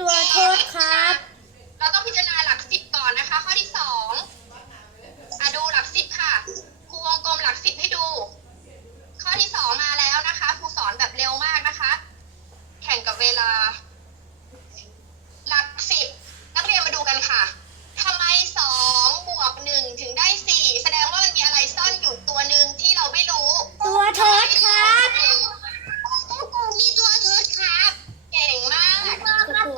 ตัวโทษครับ เราต้องพิจารณาหลักสิบก่อนนะคะ ข้อที่สองอะดูหลักสิบค่ะครูวงกลมหลักสิบให้ดู ข้อที่สองมาแล้วนะคะครูสอนแบบเร็วมากนะคะ แข่งกับเวลา หลักสิบนักเรียนมาดูกันค่ะทำไมสองบวกหนึ่งถึงได้สี่แสดงว่ามันมีอะไรซ่อนอยู่ตัวหนึ่งที่เราไม่รู้ ตัวโทษครับ มีตัวทดครับ เก่งมาก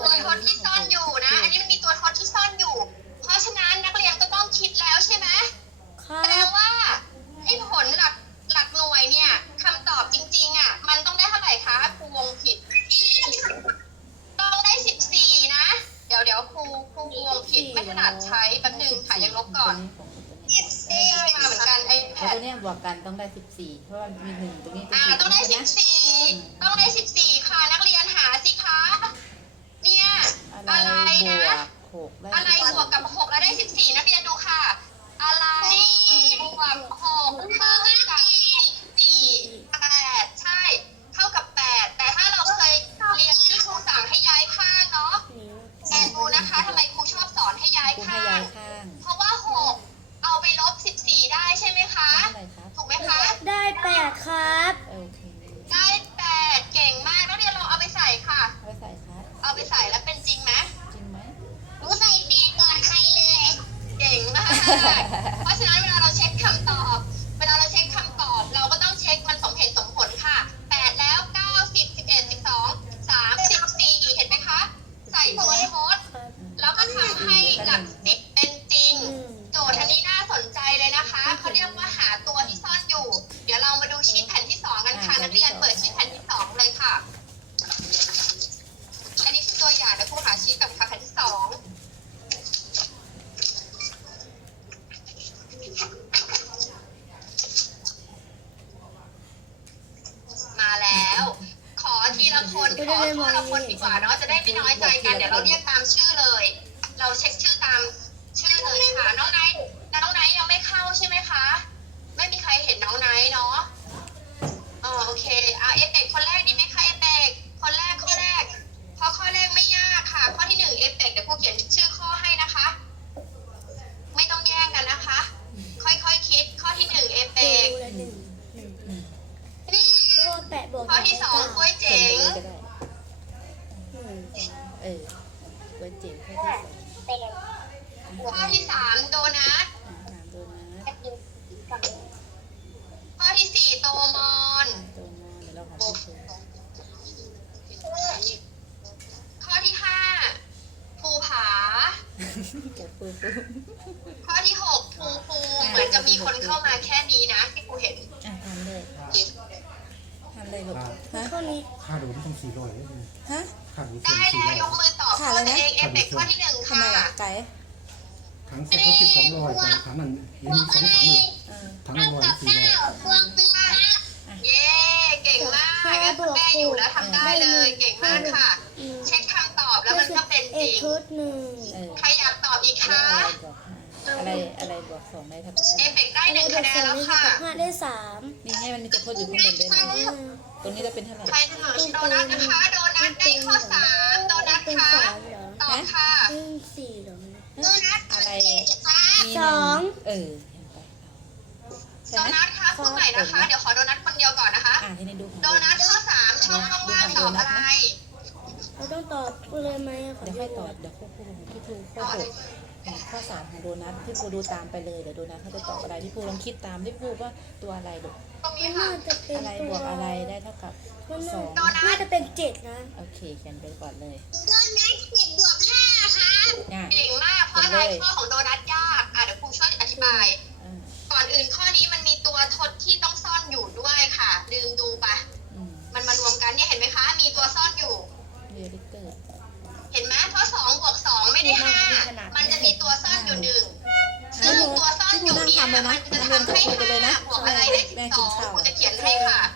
ตัวทดที่ซ่อนอยู่นะ อันนี้มันมีตัวทดที่ซ่อนอยู่ เพราะฉะนั้นนักเรียนก็ต้องคิดแล้วใช่ไหม ครั แปล บ ว่าไอ้ผลหลักหลักหน่วยเนี่ยคำตอบจริงๆอะ มันต้องได้เท่าไหร่คะครูวงผิด ต้องได้สิบสี่นะ เดี๋ยวเดี๋ยวครูครูว งผิดไม่ถนัดใช้แป๊บหนึงค่ะยังลบก่อนได้มาเหมือนกันไอแพแล้วดตัวเนี้ยบวกกันต้องได้สิบสี่เพราะว่ามีหนึ่งตรงนี้เป็นอ่าสี่ต้องได้ใช่สิไหมบสี่ต้องได้สิบสี่ค่ะนักเรียนหาสิคะเนี่ย อะไรอะไรบนะวกหกได้อะไรบวกกับหกแล้วได้สิบสี่นักเรียนดูค่ะ อะไรบวกหกเท่ากับสี่แปดใช่ เท่ากับแปดแต่ถ้าเราเคยเรียนที่ครูสั่งให้ย้ายข้างเนาะแต่ดูนะคะทำไมครูชอบสอนให้ย้าย กูให้ ข้า ย้าง ยข้าง เพราะว่าหกเอาไปลบสิบสี่ได้ใช่ไหมคะ เท่าไหร่ครับ ถูกไหมคะ ได้แปดครับ โอเค ได้แปดเก่งมากนักเรียนลองเอาไปใส่ค่ะ เอาไปใส่ครับ เอาไปใส่แล้วเป็นจริงไหม จริงไหม หนูใส่แปดก่อนใครเลย เก่งมาก เพราะฉะนั้นเวลาเราเช็คคำตอบ เวลาเราเช็คคำตอบ เราก็ต้องเช็คมันสมเหตุสมผลค่ะแปดแล้วเก้าสิบสิบเอ็ดสิบสองสามสิบสี่เห็นไหมคะ ใส่ตัวทด ครับ แล้วก็ทำให้หลักสิบเป็นจริง อืม โจทย์อันนี้น่าสนใจเลยนะคะเขาเรียกว่าหาตัวที่ซ่อนอยู่ เดี๋ยวเรามาดูชีทแผ่นที่สองกันค่ะ นักเรียนเปิดชีทแผ่นที่สองเลยค่ะ อันนี้คือตัวอย่างเดี๋ยวครูหาชีทกับค่ะแผ่นที่สองมาแล้ว ขอทีละคน ขอทีละคนดีกว่าเนาะจะได้ไม่น้อยใจกันเดี๋ยวเราเรียกตามชื่อเลย ออไว้เจ๋งข้อที่สองข้อที่สามโดนัทอ่าหาตัวนะข้อที่สี่โตมอนตัวนะเดี๋ยวเราหาที่ตัวข้อที่ห้าภูผาจับปูปูข้อที่หกภูภูเหมือนจะมีคนเข้ามาแค่นี้นะที่ครูเห็นอะทำเลยทำเลยลูกฮะข้อนี้ค่าดูที่ต้องสี่ร้อยเล ยฮะค่าดูได้สี่แล้วร้อยยกมือตอบข้อตัวเองเอฟเฟกต์ข้อที่หนึ่งทำไมค่ะล่ะไก่ทั้งเสร็จก็สิบสองร้อยแต่ทั้งนั้นยังมีสองถังเลยเออทั้งละร้อยสี่ร้อยเย้เก่งมากงั้นคุณแม่อยู่แล้วทำได้เลย เก่งมากค่ะอืมเช็คคำตอบแล้วมันก็เป็นเอจกริง ชุดหนึ่งเออใครอยากตอบอีกแล้วคะอะไรบวกห้า อะไรอะไรบวกสองได้เท่ากับเอฟเฟกต์ได้หนึ่งคะแนนแล้วค่ะห้าได้สามนี่ให้มันมีตัวโทษอยู่ข้างบนด้วยนะอืมตรงนี้เราเป็นเท่าไหร่ใครเสนอโดนัทนะคะโดนัทได้ข้อสามโดนัทเป็นค่ะสามเหรอตอบค่ะเป็นสี่เหรออะไรมีสองเออเห็นไปใช่โดไหมนัทคะพูดใหม่นะคะ เดี๋ยวขอโดนัทคนเดียวก่อนนะคะอ่าที่นี่ดูของโดนัทข้อสามช่องว่างๆตอบอะไรเราต้องตอบเลยไหมขอเดี๋ยวดูค่อยตอบเดี๋ยวควบคุมพี่ภู ข้อหกข้อสามของโดนัทพี่ภูดูตามไปเลยเดี๋ยวโดนัทเขาจะตอบอะไรพี่ภูลองคิดตามพี่ภูว่าตัวอะไรลูกตรงมันี้นค่ะ น่าจะเป็นอะไรบวกอะไรได้เท่ากับมันสองน่าจะเป็นเจ็ดนะโอเคเขียนไปก่อนเลย โดนัทเจ็ดบวกห้าค่ะง่ายเก่งมาก เพราะอะไรข้อของโดนัทยาก อะเดี๋ยวครูช่วยอธิบาย เนี่ยมันจะทำให้ห้าบวกอะไรได้สิบสองครูจะเขียนให้ค่ะอะไรเอ่ย